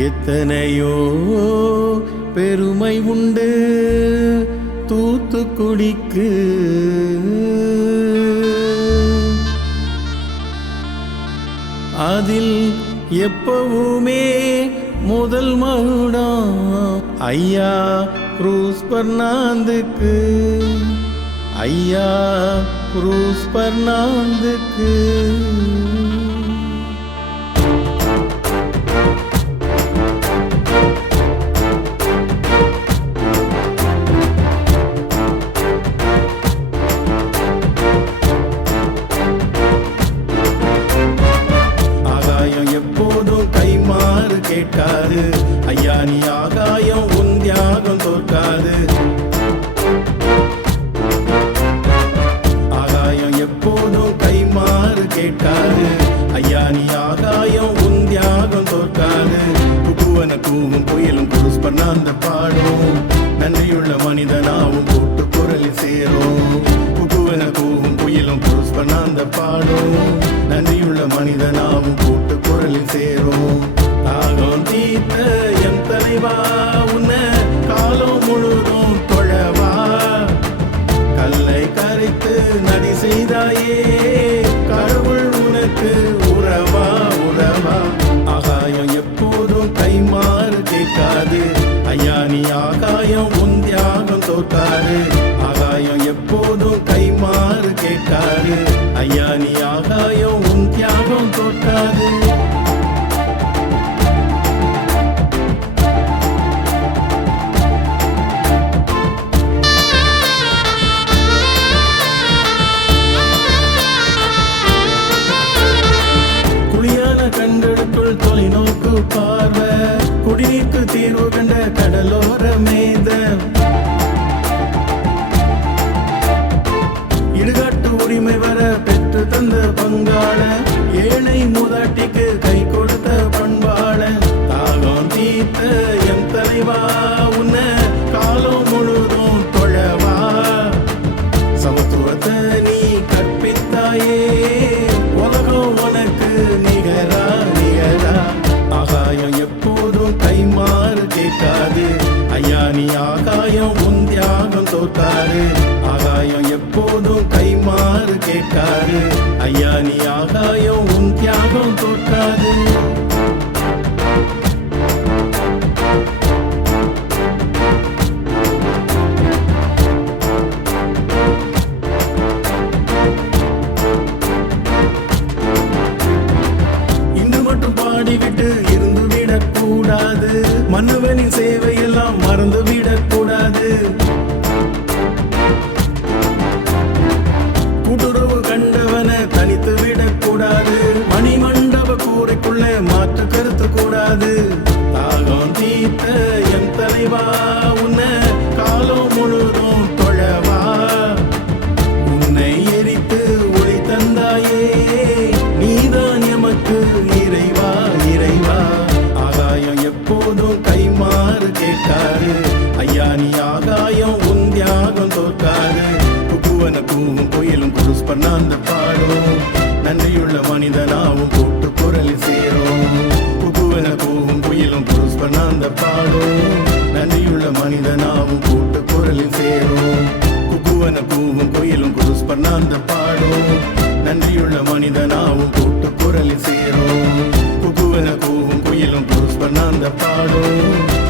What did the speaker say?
எத்தனையோ பெருமை உண்டு தூத்துக்குடிக்கு. அதில் எப்பவுமே முதல் மகுடம் ஐயா குரூஸ் பெர்னாந்துக்கு. ஐயா குரூஸ் பெர்னாந்துக்கு. கேட்காது ஐயா நீ ஆகாயம் உன் தியாகம் தோற்காது. ஆகாயம் எப்போதும் கைமாறு கேட்காது ஐயா நீ ஆகாயம் உன் தியாகம் தோற்காது. புகுவன கூவும் புயலும் குரூஸ் பெர்னாந்து பாடும் நன்றியுள்ள மனிதனாவும் கூட்டு குரலில் சேரும். புகுவன கூவும் புயலும் குரூஸ் பெர்னாந்து பாடும் நன்றியுள்ள மனிதனாவும் கூட்டு குரலில் சேரும். தாகம் தீர்த்த என் தலைவா உன்னை காலம் முழுதும் தொழவா. கல்லை கரைத்து நதி செய்தாயே கடவுள் உனக்கு உறவா உறவா. ஆகாயம் எப்போதும் கைமாறு கேட்காது ஐயா நீ ஆகாயம் உன் தியாகம் தோற்காது. ஆகாயம் எப்போதும் கைமாறு கேட்காது ஐயா நீ ஆகாயம் உன் தியாகம் தோற்காது. கண்டெடுக்குள் தொலைநோக்கு பார்வை குடிநீர்க்கு தீர்வு கண்ட கடலோர மேத இடுகாட்டு உரிமை வர பெற்று தந்த பங்காள ஏழை மூதாட்டிக்கு கை கொடுத்த பண்பாள. தாகம் தீர்த்த என் தலைவா உன்னை காலம் முழுதும் தொழவா. சமத்துவத்தை நீ கற்பித்தாயே உலகம் உனக்கு நிகரா நிகரா. ஆகாயம் எப்போதும் கைமாறு கேட்காது ஐயா நீ ஆகாயம் உன் தியாகம் தோற்காது. ஆகாயம் எப்போதும் கைமாறு கேட்காது ஐயா நீ ஆகாயம் உன் தியாகம் தோற்காது. பாடிவிட்டு இருந்து விடக்கூடாது மன்னவனின் சேவையெல்லாம் மறந்து விடக்கூடாது. கூட்டுறவு கண்டவனை தனித்து விடக்கூடாது. மணிமண்டப கூரைக்குள்ள மாற்று கருத்து கூடாது. தாகம் தீர்த்த என் தலைவா உன்னை காலம் முழுதும் தொழவா. உன்னை எரித்து ஒளி தந்தாயே நீதான் எமக்கு இறைவா இறைவா. ஆகாயம் எப்போதும் கைமாறு கேட்காது ஐயா நீ ஆகாயம் உன் தியாகம் தோற்காது. புகுவன கூவும் புயலும் குரூஸ் பெர்னாந்து பாடும் நன்றியுள்ள மனிதனாவும் கூட்டு குரலில் சேரும். புகுவன கூவும் புயலும் குரூஸ் பெர்னாந்து பாடும் நன்றியுள்ள மனிதனாவும் கூட்டு குரலில் சேரும். புகுவன கூவும் புயலும் குரூஸ் பெர்னாந்து பாடும் நன்றியுள்ள மனிதனாவும் கூட்டு குரலில் சேரும். புகுவன கூவும் புயலும் குரூஸ் பெர்னாந்து பாடும்